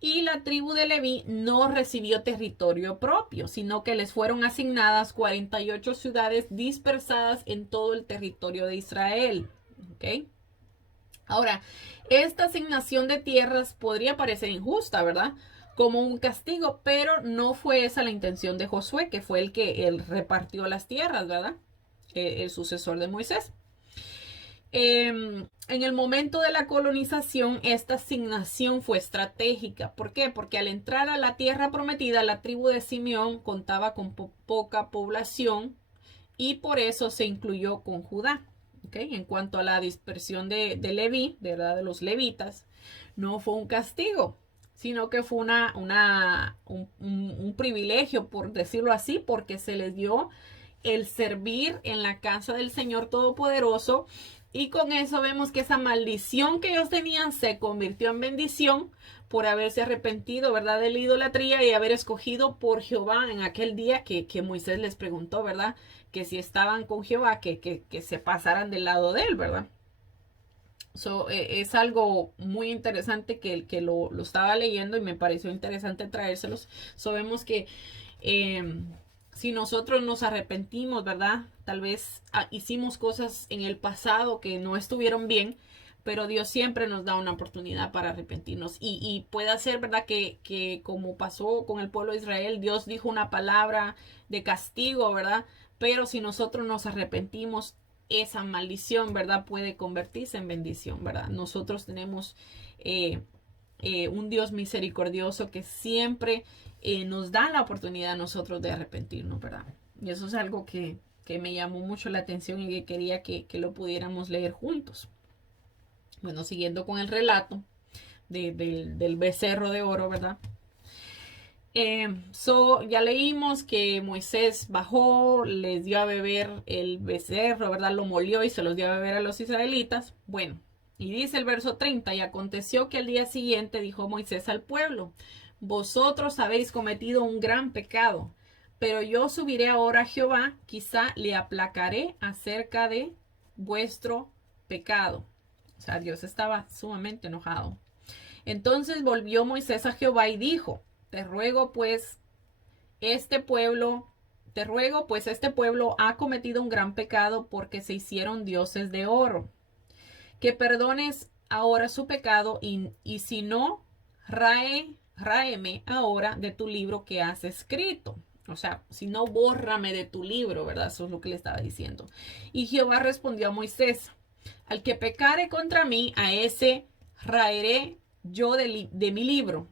Y la tribu de Leví no recibió territorio propio, sino que les fueron asignadas 48 ciudades dispersadas en todo el territorio de Israel. ¿Ok? Ahora, esta asignación de tierras podría parecer injusta, ¿verdad? Como un castigo, pero no fue esa la intención de Josué, que fue el que él repartió las tierras, ¿verdad? El sucesor de Moisés. En el momento de la colonización, esta asignación fue estratégica. ¿Por qué? Porque al entrar a la tierra prometida, la tribu de Simeón contaba con poca población y por eso se incluyó con Judá. ¿Okay? En cuanto a la dispersión de Leví, ¿verdad? De los levitas, no fue un castigo, sino que fue un privilegio, por decirlo así, porque se les dio el servir en la casa del Señor Todopoderoso. Y con eso vemos que esa maldición que ellos tenían se convirtió en bendición por haberse arrepentido, ¿verdad? De la idolatría y haber escogido por Jehová en aquel día que Moisés les preguntó, ¿verdad? Que si estaban con Jehová, que se pasaran del lado de él, ¿verdad? Es algo muy interesante que lo estaba leyendo y me pareció interesante traérselos. Vemos que si nosotros nos arrepentimos, ¿verdad? Tal vez hicimos cosas en el pasado que no estuvieron bien, pero Dios siempre nos da una oportunidad para arrepentirnos. Y puede ser, ¿verdad? Que como pasó con el pueblo de Israel, Dios dijo una palabra de castigo, ¿verdad? Pero si nosotros nos arrepentimos, esa maldición, ¿verdad? Puede convertirse en bendición, ¿verdad? Nosotros tenemos un Dios misericordioso que siempre nos da la oportunidad a nosotros de arrepentirnos, ¿verdad? Y eso es algo que me llamó mucho la atención y que quería que lo pudiéramos leer juntos. Bueno, siguiendo con el relato del becerro de oro, ¿verdad? Ya leímos que Moisés bajó, les dio a beber el becerro, ¿verdad? Lo molió y se los dio a beber a los israelitas. Bueno, y dice el verso 30, y aconteció que al día siguiente dijo Moisés al pueblo, vosotros habéis cometido un gran pecado, pero yo subiré ahora a Jehová, quizá le aplacaré acerca de vuestro pecado. O sea, Dios estaba sumamente enojado. Entonces volvió Moisés a Jehová y dijo, te ruego pues este pueblo ha cometido un gran pecado porque se hicieron dioses de oro. Que perdones ahora su pecado y si no, ráeme ahora de tu libro que has escrito. O sea, si no, bórrame de tu libro, ¿verdad? Eso es lo que le estaba diciendo. Y Jehová respondió a Moisés, al que pecare contra mí, a ese raeré yo de mi libro.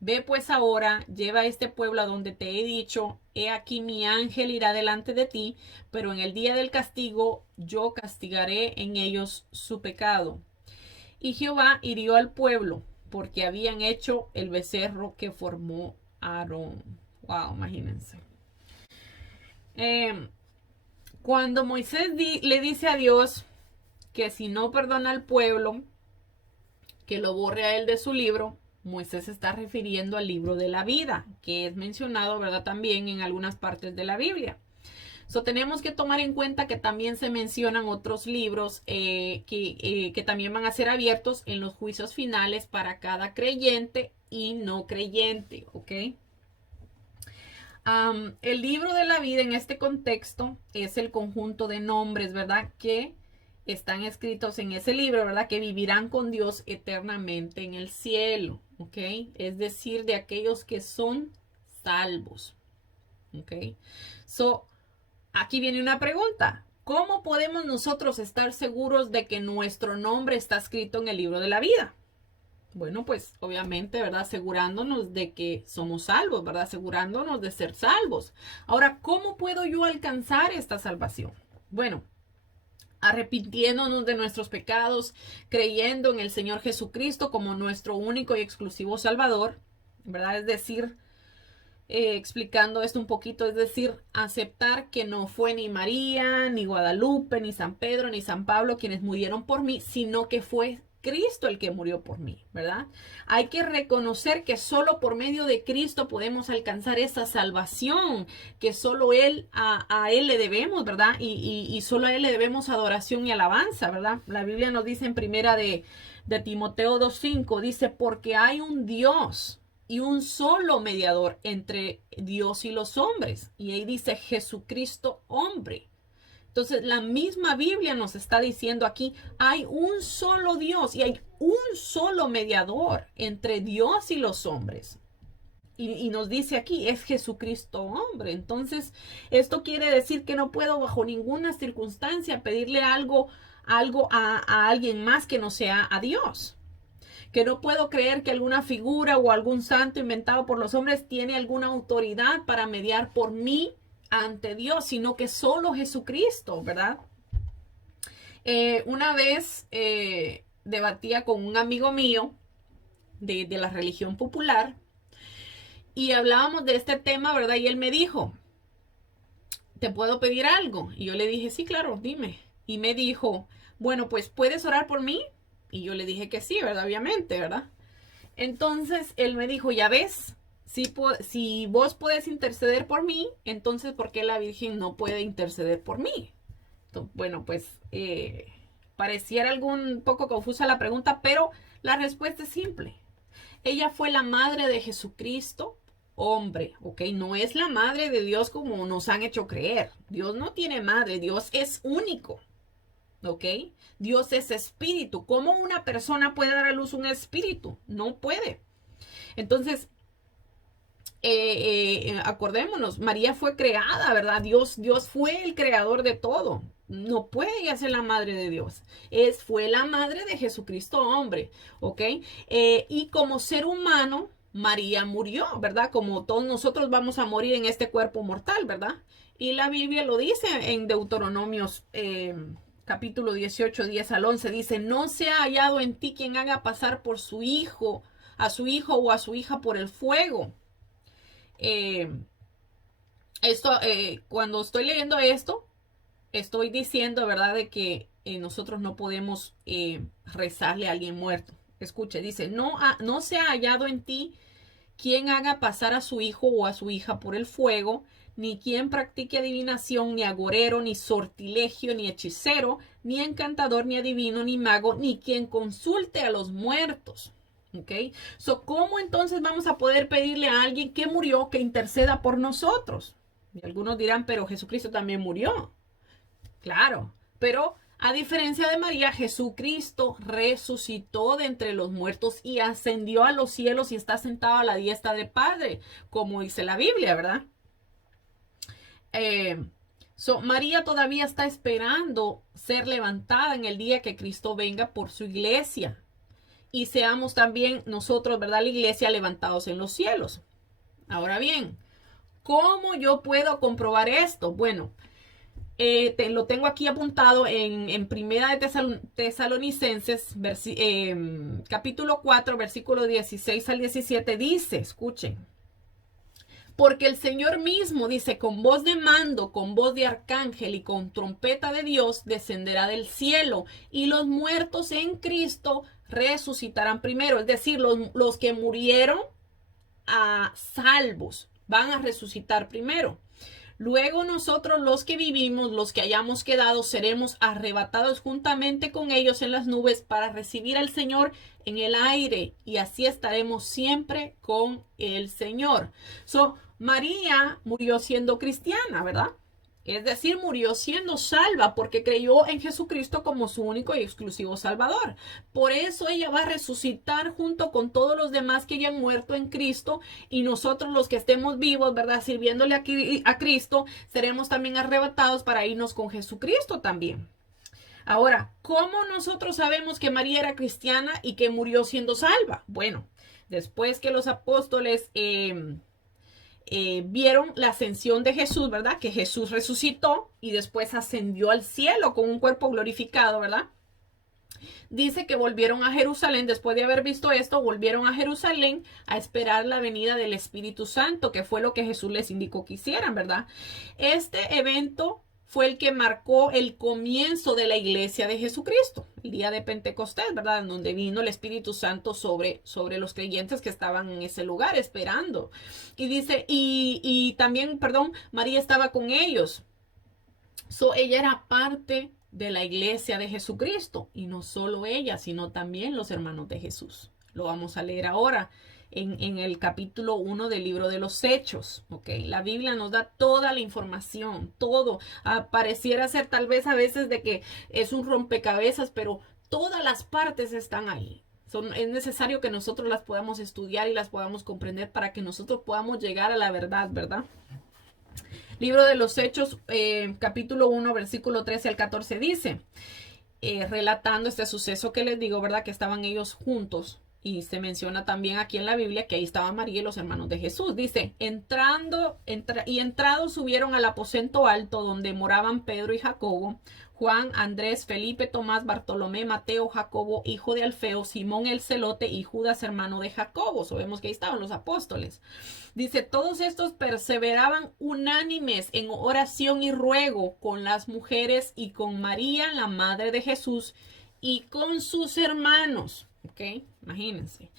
Ve pues ahora, lleva a este pueblo a donde te he dicho, he aquí mi ángel irá delante de ti, pero en el día del castigo yo castigaré en ellos su pecado. Y Jehová hirió al pueblo, porque habían hecho el becerro que formó Aarón. Wow, imagínense. Cuando Moisés le dice a Dios que si no perdona al pueblo, que lo borre a él de su libro, Moisés se está refiriendo al libro de la vida, que es mencionado, ¿verdad? También en algunas partes de la Biblia. Tenemos que tomar en cuenta que también se mencionan otros libros que también van a ser abiertos en los juicios finales para cada creyente y no creyente, ¿ok? El libro de la vida en este contexto es el conjunto de nombres, ¿verdad? Que están escritos en ese libro, ¿verdad? Que vivirán con Dios eternamente en el cielo, ¿ok? Es decir, de aquellos que son salvos, ¿ok? Aquí viene una pregunta. ¿Cómo podemos nosotros estar seguros de que nuestro nombre está escrito en el libro de la vida? Bueno, pues obviamente, ¿verdad? Asegurándonos de que somos salvos, ¿verdad? Asegurándonos de ser salvos. Ahora, ¿cómo puedo yo alcanzar esta salvación? Bueno, arrepintiéndonos de nuestros pecados, creyendo en el Señor Jesucristo como nuestro único y exclusivo Salvador, ¿verdad? Es decir, explicando esto un poquito, es decir, aceptar que no fue ni María, ni Guadalupe, ni San Pedro, ni San Pablo quienes murieron por mí, sino que fue Cristo el que murió por mí, ¿verdad? Hay que reconocer que solo por medio de Cristo podemos alcanzar esa salvación, que solo a Él le debemos, ¿verdad? Y solo a Él le debemos adoración y alabanza, ¿verdad? La Biblia nos dice en primera de Timoteo 2:5, dice, porque hay un Dios y un solo mediador entre Dios y los hombres. Y ahí dice Jesucristo hombre. Entonces, la misma Biblia nos está diciendo aquí, hay un solo Dios y hay un solo mediador entre Dios y los hombres. Y nos dice aquí, es Jesucristo hombre. Entonces, esto quiere decir que no puedo bajo ninguna circunstancia pedirle algo a alguien más que no sea a Dios. Que no puedo creer que alguna figura o algún santo inventado por los hombres tiene alguna autoridad para mediar por mí ante Dios, sino que solo Jesucristo, ¿verdad? Una vez debatía con un amigo mío de la religión popular y hablábamos de este tema, ¿verdad? Y él me dijo, ¿te puedo pedir algo? Y yo le dije, sí, claro, dime. Y me dijo, bueno, pues ¿puedes orar por mí? Y yo le dije que sí, ¿verdad? Obviamente, ¿verdad? Entonces él me dijo, ya ves, si vos puedes interceder por mí, entonces ¿por qué la Virgen no puede interceder por mí? Entonces, bueno, pues pareciera algún poco confusa la pregunta, pero la respuesta es simple. Ella fue la madre de Jesucristo, hombre, ¿ok? No es la madre de Dios como nos han hecho creer. Dios no tiene madre, Dios es único. ¿Ok? Dios es espíritu. ¿Cómo una persona puede dar a luz un espíritu? No puede. Entonces, acordémonos, María fue creada, ¿verdad? Dios fue el creador de todo. No puede ella ser la madre de Dios. Fue la madre de Jesucristo hombre, ¿ok? Y como ser humano, María murió, ¿verdad? Como todos nosotros vamos a morir en este cuerpo mortal, ¿verdad? Y la Biblia lo dice en Deuteronomios capítulo 18, 10 al 11, dice, no se ha hallado en ti quien haga pasar por su hijo, a su hijo o a su hija por el fuego. Cuando estoy leyendo esto, estoy diciendo, ¿verdad?, de que nosotros no podemos rezarle a alguien muerto. Escuche, dice, no se ha hallado en ti quien haga pasar a su hijo o a su hija por el fuego, ni quien practique adivinación, ni agorero, ni sortilegio, ni hechicero, ni encantador, ni adivino, ni mago, ni quien consulte a los muertos. ¿Ok? ¿Cómo entonces vamos a poder pedirle a alguien que murió que interceda por nosotros? Y algunos dirán, pero Jesucristo también murió. Claro, pero a diferencia de María, Jesucristo resucitó de entre los muertos y ascendió a los cielos y está sentado a la diestra del Padre, como dice la Biblia, ¿verdad? María todavía está esperando ser levantada en el día que Cristo venga por su iglesia. Y seamos también nosotros, ¿verdad?, la iglesia levantados en los cielos. Ahora bien, ¿cómo yo puedo comprobar esto? Bueno, lo tengo aquí apuntado en Primera de Tesalonicenses, capítulo 4, versículo 16 al 17, dice, escuchen, porque el Señor mismo dice, con voz de mando, con voz de arcángel y con trompeta de Dios, descenderá del cielo, y los muertos en Cristo resucitarán primero. Es decir, los que murieron a salvos van a resucitar primero. Luego nosotros los que vivimos, los que hayamos quedado, seremos arrebatados juntamente con ellos en las nubes para recibir al Señor en el aire, y así estaremos siempre con el Señor. María murió siendo cristiana, ¿verdad? Es decir, murió siendo salva porque creyó en Jesucristo como su único y exclusivo Salvador. Por eso ella va a resucitar junto con todos los demás que hayan muerto en Cristo, y nosotros los que estemos vivos, ¿verdad?, sirviéndole a Cristo, seremos también arrebatados para irnos con Jesucristo también. Ahora, ¿cómo nosotros sabemos que María era cristiana y que murió siendo salva? Bueno, después que los apóstoles vieron la ascensión de Jesús, ¿verdad? Que Jesús resucitó y después ascendió al cielo con un cuerpo glorificado, ¿verdad? Dice que volvieron a Jerusalén, después de haber visto esto, volvieron a Jerusalén a esperar la venida del Espíritu Santo, que fue lo que Jesús les indicó que hicieran, ¿verdad? Este evento fue el que marcó el comienzo de la iglesia de Jesucristo, el día de Pentecostés, ¿verdad? En donde vino el Espíritu Santo sobre los creyentes que estaban en ese lugar esperando. Y dice, y también, perdón, María estaba con ellos. Ella era parte de la iglesia de Jesucristo. Y no solo ella, sino también los hermanos de Jesús. Lo vamos a leer ahora en el capítulo 1 del libro de los Hechos. ¿Okay? La Biblia nos da toda la información, todo. Pareciera ser tal vez a veces de que es un rompecabezas, pero todas las partes están ahí. Es necesario que nosotros las podamos estudiar y las podamos comprender para que nosotros podamos llegar a la verdad, ¿verdad? Libro de los Hechos, capítulo 1, versículo 13 al 14 dice, relatando este suceso que les digo, ¿verdad? Que estaban ellos juntos. Y se menciona también aquí en la Biblia que ahí estaba María y los hermanos de Jesús. Dice, entrados subieron al aposento alto donde moraban Pedro y Jacobo, Juan, Andrés, Felipe, Tomás, Bartolomé, Mateo, Jacobo, hijo de Alfeo, Simón el celote y Judas, hermano de Jacobo. Sabemos que ahí estaban los apóstoles. Dice, todos estos perseveraban unánimes en oración y ruego con las mujeres y con María, la madre de Jesús, y con sus hermanos. ¿Ok? Imagínense.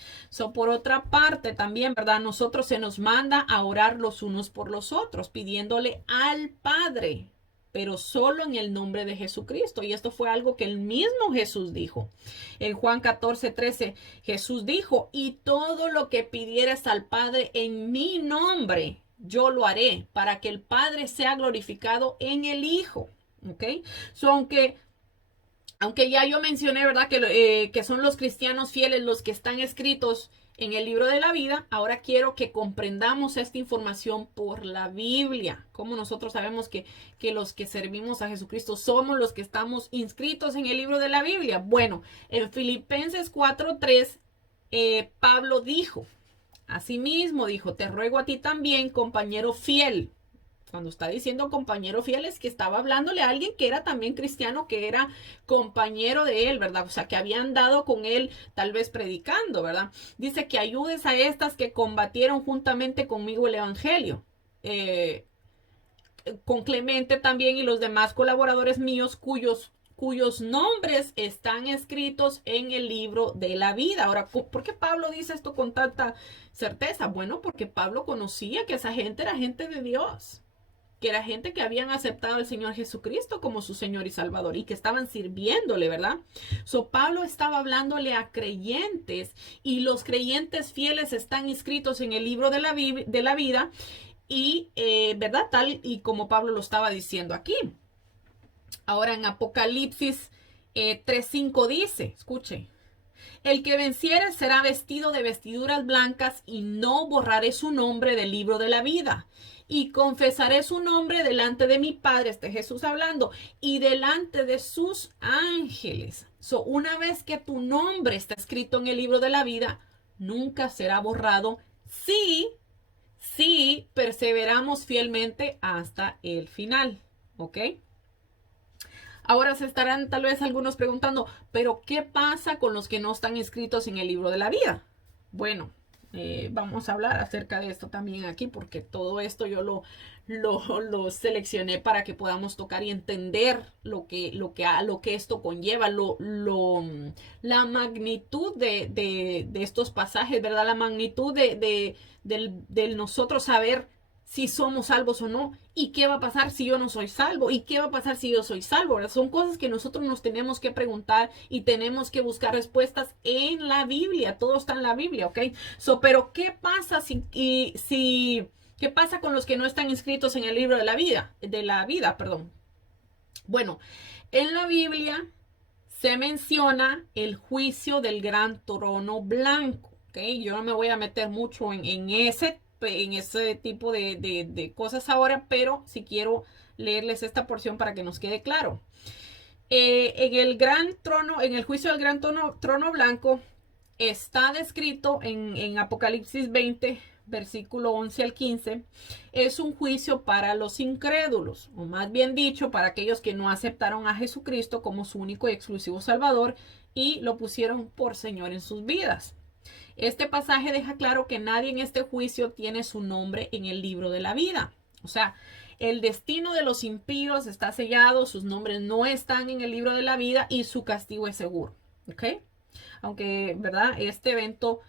Por otra parte, también, ¿verdad? Nosotros se nos manda a orar los unos por los otros, pidiéndole al Padre, pero solo en el nombre de Jesucristo. Y esto fue algo que el mismo Jesús dijo. En Juan 14:13, Jesús dijo, y todo lo que pidieres al Padre en mi nombre, yo lo haré, para que el Padre sea glorificado en el Hijo. ¿Ok? Aunque ya yo mencioné, ¿verdad? Que son los cristianos fieles los que están escritos en el libro de la vida, ahora quiero que comprendamos esta información por la Biblia. Como nosotros sabemos que los que servimos a Jesucristo somos los que estamos inscritos en el libro de la Biblia. Bueno, en Filipenses 4:3, Pablo dijo, asimismo dijo, te ruego a ti también, compañero fiel. Cuando está diciendo compañero fiel es que estaba hablándole a alguien que era también cristiano, que era compañero de él, ¿verdad? O sea, que habían dado con él tal vez predicando, ¿verdad? Dice que ayudes a estas que combatieron juntamente conmigo el evangelio. Con Clemente también y los demás colaboradores míos cuyos nombres están escritos en el libro de la vida. Ahora, ¿por qué Pablo dice esto con tanta certeza? Bueno, porque Pablo conocía que esa gente era gente de Dios, que era gente que habían aceptado al Señor Jesucristo como su Señor y Salvador y que estaban sirviéndole, ¿verdad? Pablo estaba hablándole a creyentes y los creyentes fieles están inscritos en el libro de la vida y, ¿verdad? Tal y como Pablo lo estaba diciendo aquí. Ahora en Apocalipsis 3:5 dice, escuche, el que venciere será vestido de vestiduras blancas y no borraré su nombre del libro de la vida. Y confesaré su nombre delante de mi Padre, Jesús hablando, y delante de sus ángeles. Una vez que tu nombre está escrito en el libro de la vida, nunca será borrado si perseveramos fielmente hasta el final. ¿Ok? Ahora se estarán tal vez algunos preguntando, ¿pero qué pasa con los que no están inscritos en el libro de la vida? Bueno, vamos a hablar acerca de esto también aquí, porque todo esto yo lo seleccioné para que podamos tocar y entender lo que esto conlleva, la magnitud de estos pasajes, ¿verdad? La magnitud del nosotros saber si somos salvos o no, y qué va a pasar si yo no soy salvo, y qué va a pasar si yo soy salvo, ¿verdad? Son cosas que nosotros nos tenemos que preguntar y tenemos que buscar respuestas en la Biblia, todo está en la Biblia, ¿ok? Pero ¿qué pasa qué pasa con los que no están inscritos en el libro de la vida, perdón? Bueno, en la Biblia se menciona el juicio del gran trono blanco, ¿ok? Yo no me voy a meter mucho en ese tipo de cosas ahora, pero sí quiero leerles esta porción para que nos quede claro. En el juicio del gran trono blanco, está descrito en Apocalipsis 20, versículo 11 al 15, es un juicio para los incrédulos, o más bien dicho, para aquellos que no aceptaron a Jesucristo como su único y exclusivo Salvador y lo pusieron por Señor en sus vidas. Este pasaje deja claro que nadie en este juicio tiene su nombre en el libro de la vida. O sea, el destino de los impíos está sellado, sus nombres no están en el libro de la vida y su castigo es seguro. ¿Ok? Aunque, ¿verdad? Este evento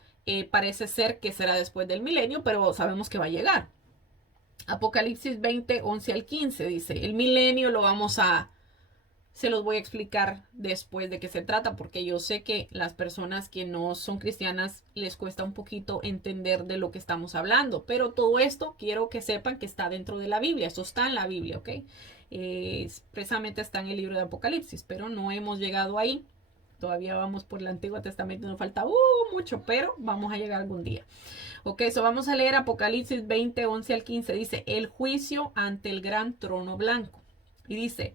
parece ser que será después del milenio, pero sabemos que va a llegar. Apocalipsis 20, 11 al 15 dice, el milenio lo vamos a, se los voy a explicar después de qué se trata, porque yo sé que las personas que no son cristianas les cuesta un poquito entender de lo que estamos hablando, pero todo esto quiero que sepan que está dentro de la Biblia, eso está en la Biblia, ¿ok? Expresamente está en el libro de Apocalipsis, pero no hemos llegado ahí. Todavía vamos por el Antiguo Testamento, nos falta mucho, pero vamos a llegar algún día. Ok, so vamos a leer Apocalipsis 20, 11 al 15. Dice, el juicio ante el gran trono blanco. Y dice,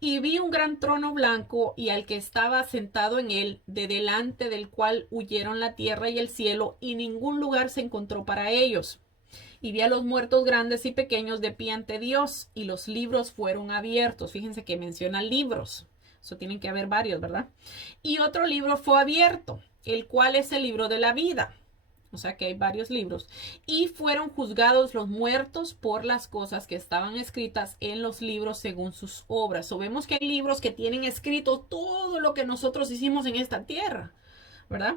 y vi un gran trono blanco y al que estaba sentado en él, de delante del cual huyeron la tierra y el cielo, y ningún lugar se encontró para ellos. Y vi a los muertos grandes y pequeños de pie ante Dios, y los libros fueron abiertos. Fíjense que menciona libros. Eso tienen que haber varios, ¿verdad? Y otro libro fue abierto, el cual es el libro de la vida. O sea que hay varios libros. Y fueron juzgados los muertos por las cosas que estaban escritas en los libros según sus obras. O vemos que hay libros que tienen escrito todo lo que nosotros hicimos en esta tierra, ¿verdad?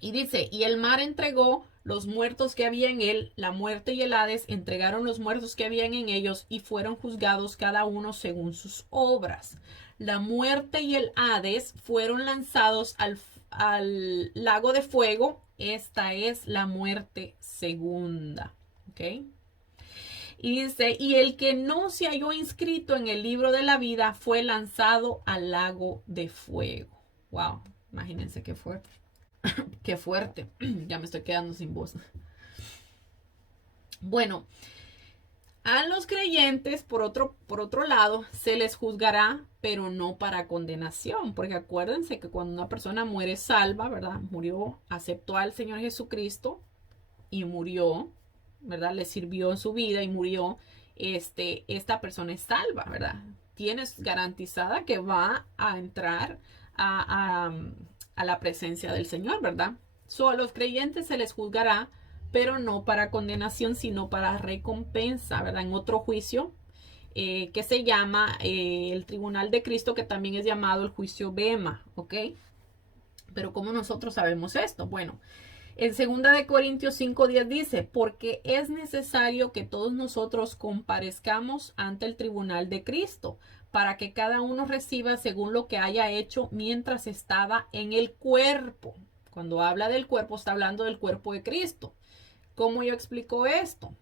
Y dice, y el mar entregó los muertos que había en él, la muerte y el Hades entregaron los muertos que habían en ellos y fueron juzgados cada uno según sus obras. La muerte y el Hades fueron lanzados al lago de fuego. Esta es la muerte segunda. ¿Ok? Y dice, y el que no se halló inscrito en el libro de la vida fue lanzado al lago de fuego. Wow, imagínense qué fuerte. Qué fuerte. Ya me estoy quedando sin voz. Bueno, a los creyentes, por otro lado, se les juzgará, pero no para condenación, porque acuérdense que cuando una persona muere salva, ¿verdad? Murió, aceptó al Señor Jesucristo y murió, ¿verdad? Le sirvió en su vida y murió, esta persona es salva, ¿verdad? Tienes garantizada que va a entrar a la presencia del Señor, ¿verdad? A los creyentes se les juzgará, pero no para condenación, sino para recompensa, ¿verdad? En otro juicio que se llama el Tribunal de Cristo, que también es llamado el juicio Bema, ¿ok? Pero ¿cómo nosotros sabemos esto? Bueno, en 2 Corintios 5:10 dice, porque es necesario que todos nosotros comparezcamos ante el tribunal de Cristo, para que cada uno reciba según lo que haya hecho mientras estaba en el cuerpo. Cuando habla del cuerpo, está hablando del cuerpo de Cristo. ¿Cómo yo explico esto?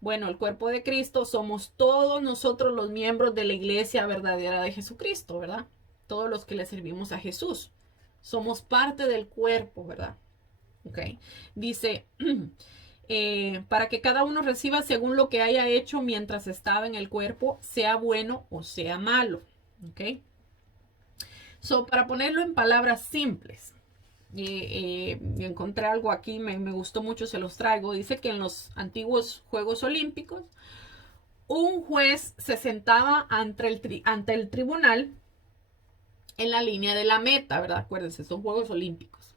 Bueno, el cuerpo de Cristo somos todos nosotros los miembros de la iglesia verdadera de Jesucristo, ¿verdad? Todos los que le servimos a Jesús. Somos parte del cuerpo, ¿verdad? Ok. Dice, para que cada uno reciba según lo que haya hecho mientras estaba en el cuerpo, sea bueno o sea malo. Ok. Para ponerlo en palabras simples, encontré algo aquí, me gustó mucho, se los traigo. Dice que en los antiguos Juegos Olímpicos, un juez se sentaba ante el tribunal en la línea de la meta, ¿verdad? Acuérdense, son Juegos Olímpicos.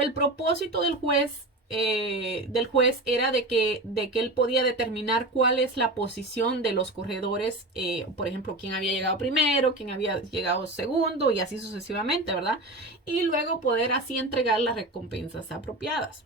El propósito del juez era de que él podía determinar cuál es la posición de los corredores, por ejemplo, quién había llegado primero, quién había llegado segundo y así sucesivamente, ¿verdad? Y luego poder así entregar las recompensas apropiadas.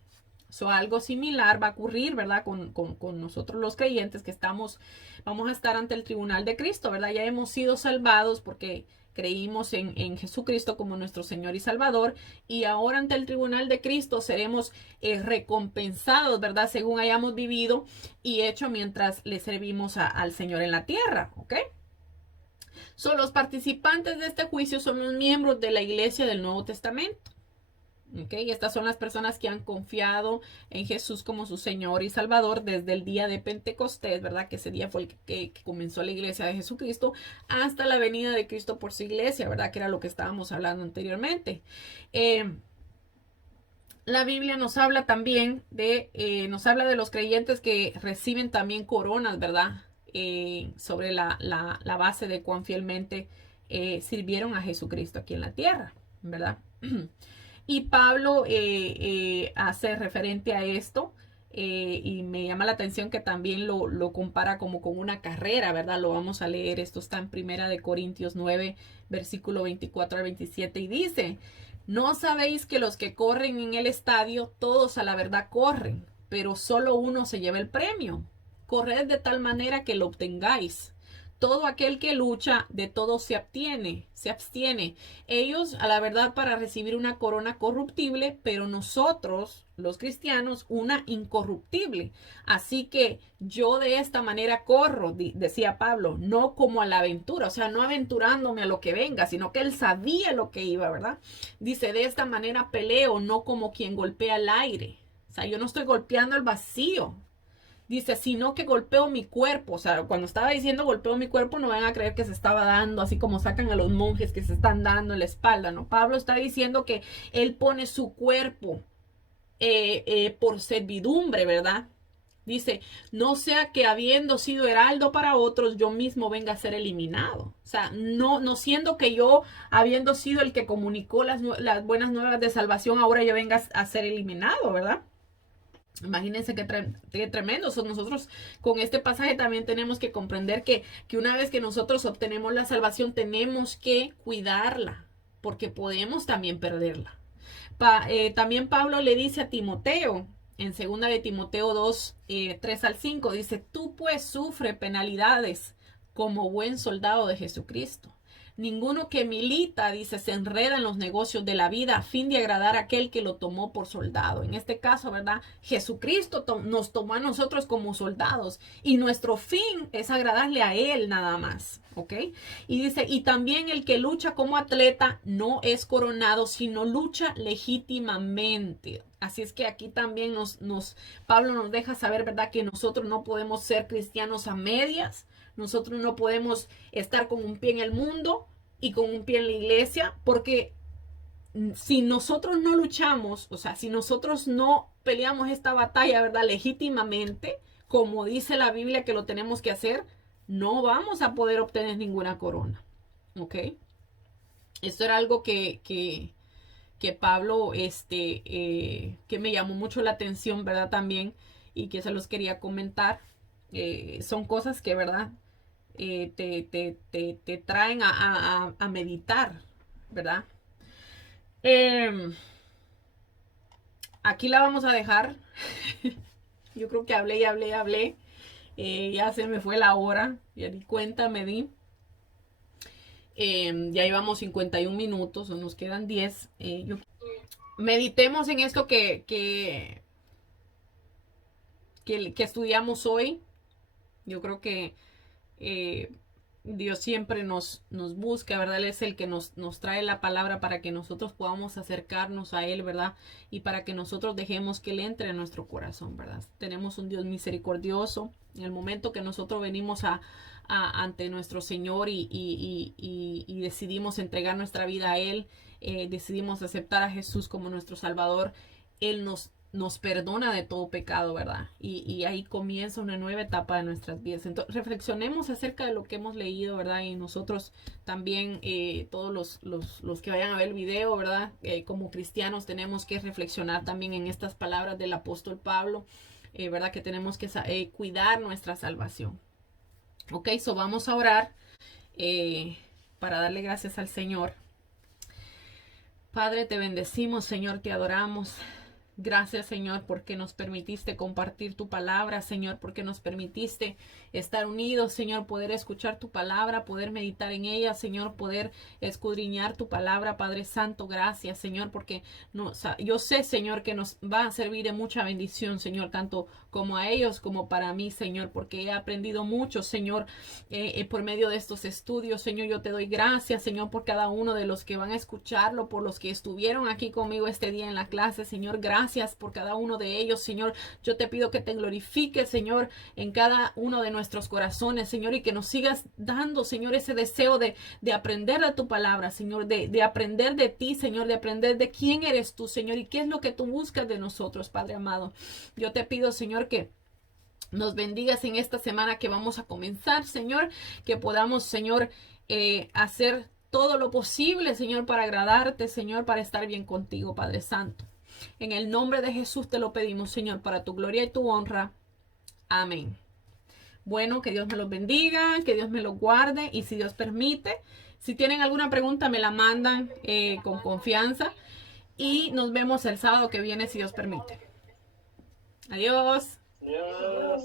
Algo similar va a ocurrir, ¿verdad? Con nosotros los creyentes que vamos a estar ante el tribunal de Cristo, ¿verdad? Ya hemos sido salvados porque creímos en Jesucristo como nuestro Señor y Salvador, y ahora ante el tribunal de Cristo seremos recompensados, ¿verdad? Según hayamos vivido y hecho mientras le servimos al Señor en la tierra, ¿ok? Los participantes de este juicio son los miembros de la iglesia del Nuevo Testamento. Okay, estas son las personas que han confiado en Jesús como su Señor y Salvador desde el día de Pentecostés, ¿verdad? Que ese día fue el que comenzó la iglesia de Jesucristo, hasta la venida de Cristo por su iglesia, ¿verdad? Que era lo que estábamos hablando anteriormente. La Biblia nos habla también nos habla de los creyentes que reciben también coronas, ¿verdad? Sobre la base de cuán fielmente sirvieron a Jesucristo aquí en la tierra, ¿verdad? Y Pablo hace referente a esto y me llama la atención que también lo compara como con una carrera, ¿verdad? Lo vamos a leer, esto está en Primera de Corintios 9, versículo 24 al 27 y dice, ¿no sabéis que los que corren en el estadio, todos a la verdad corren, pero solo uno se lleva el premio? Corred de tal manera que lo obtengáis. Todo aquel que lucha, de todo se abstiene. Ellos, a la verdad, para recibir una corona corruptible, pero nosotros, los cristianos, una incorruptible. Así que yo de esta manera corro, decía Pablo, no como a la aventura, o sea, no aventurándome a lo que venga, sino que él sabía lo que iba, ¿verdad? Dice, de esta manera peleo, no como quien golpea el aire. O sea, yo no estoy golpeando el vacío. Dice, sino que golpeo mi cuerpo. O sea, cuando estaba diciendo golpeo mi cuerpo, no van a creer que se estaba dando, así como sacan a los monjes que se están dando en la espalda, ¿no? Pablo está diciendo que él pone su cuerpo por servidumbre, ¿verdad? Dice, no sea que habiendo sido heraldo para otros, yo mismo venga a ser eliminado. O sea, no siendo que yo, habiendo sido el que comunicó las buenas nuevas de salvación, ahora yo venga a ser eliminado, ¿verdad? Imagínense qué tremendo. Nosotros con este pasaje también tenemos que comprender que una vez que nosotros obtenemos la salvación, tenemos que cuidarla, porque podemos también perderla. También Pablo le dice a Timoteo, en 2 de Timoteo 2, 3 al 5, dice, tú pues sufre penalidades como buen soldado de Jesucristo. Ninguno que milita, dice, se enreda en los negocios de la vida a fin de agradar a aquel que lo tomó por soldado. En este caso, ¿verdad? Jesucristo nos tomó a nosotros como soldados y nuestro fin es agradarle a Él nada más, ¿ok? Y dice, y también el que lucha como atleta no es coronado, sino lucha legítimamente. Así es que aquí también Pablo nos deja saber, ¿verdad? Que nosotros no podemos ser cristianos a medias. Nosotros no podemos estar con un pie en el mundo y con un pie en la iglesia, porque si nosotros no luchamos, o sea, si nosotros no peleamos esta batalla, ¿verdad? Legítimamente, como dice la Biblia que lo tenemos que hacer, no vamos a poder obtener ninguna corona, ¿ok? Esto era algo que Pablo, que me llamó mucho la atención, ¿verdad? También, y que se los quería comentar. Son cosas que, ¿verdad? Te traen a meditar, ¿verdad? Aquí la vamos a dejar. Yo creo que hablé y hablé y hablé. Ya se me fue la hora. Ya di cuenta, me di. Ya llevamos 51 minutos o nos quedan 10. Meditemos en esto que estudiamos hoy. Yo creo que Dios siempre nos busca, ¿verdad? Él es el que nos trae la palabra para que nosotros podamos acercarnos a Él, ¿verdad? Y para que nosotros dejemos que Él entre en nuestro corazón, ¿verdad? Tenemos un Dios misericordioso. En el momento que nosotros venimos ante nuestro Señor y decidimos entregar nuestra vida a Él, decidimos aceptar a Jesús como nuestro Salvador, Él nos perdona de todo pecado, ¿verdad? Y ahí comienza una nueva etapa de nuestras vidas. Entonces, reflexionemos acerca de lo que hemos leído, ¿verdad? Y nosotros también, todos los que vayan a ver el video, ¿verdad? Como cristianos tenemos que reflexionar también en estas palabras del apóstol Pablo, ¿verdad? Que tenemos que cuidar nuestra salvación. Ok, so vamos a orar para darle gracias al Señor. Padre, te bendecimos, Señor, te adoramos. Gracias, Señor, porque nos permitiste compartir tu palabra, Señor, porque nos permitiste estar unidos, Señor, poder escuchar tu palabra, poder meditar en ella, Señor, poder escudriñar tu palabra, Padre Santo. Gracias, Señor, porque yo sé, Señor, que nos va a servir de mucha bendición, Señor, tanto como a ellos como para mí, Señor, porque he aprendido mucho, Señor, por medio de estos estudios. Señor, yo te doy gracias, Señor, por cada uno de los que van a escucharlo, por los que estuvieron aquí conmigo este día en la clase, Señor. Gracias por cada uno de ellos, Señor. Yo te pido que te glorifiques, Señor, en cada uno de nuestros corazones, Señor, y que nos sigas dando, Señor, ese deseo de aprender de tu palabra, Señor, de aprender de ti, Señor, de aprender de quién eres tú, Señor, y qué es lo que tú buscas de nosotros, Padre amado. Yo te pido, Señor, que nos bendigas en esta semana que vamos a comenzar, Señor, que podamos, Señor, hacer todo lo posible, Señor, para agradarte, Señor, para estar bien contigo, Padre Santo. En el nombre de Jesús te lo pedimos, Señor, para tu gloria y tu honra. Amén. Bueno, que Dios me los bendiga, que Dios me los guarde y si Dios permite, si tienen alguna pregunta me la mandan con confianza y nos vemos el sábado que viene si Dios permite. Adiós. Adiós.